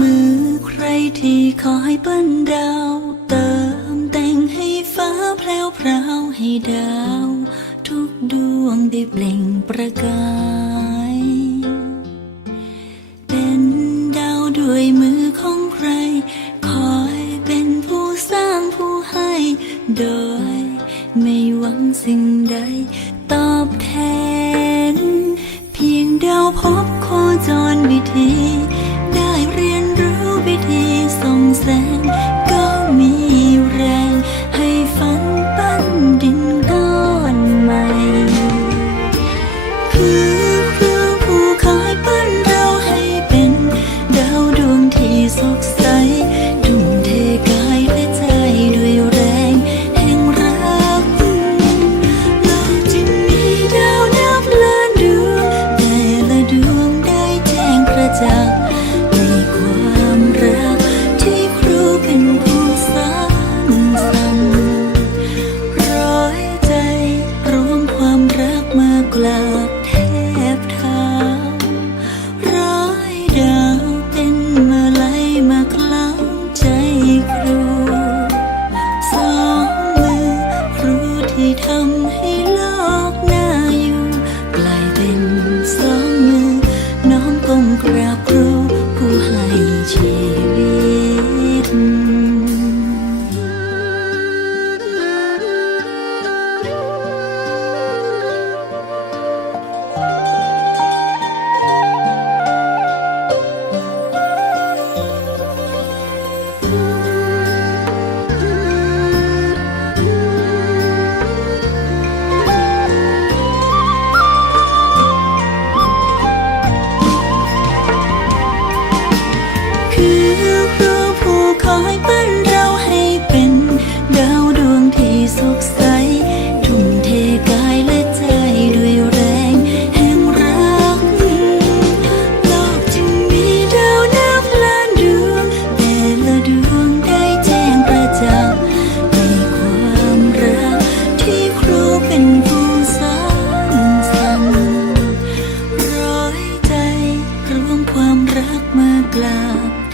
มือใครที่คอยเปิ้นดาวเติมแต่งให้ฟ้าแพรวพราวให้ดาว ทุกดวงได้เปล่งประกาย โดย ไม่หวังสิ่งใด ตอบแทน เพียงเดาพบโคจรวิธี มากกว่า Love.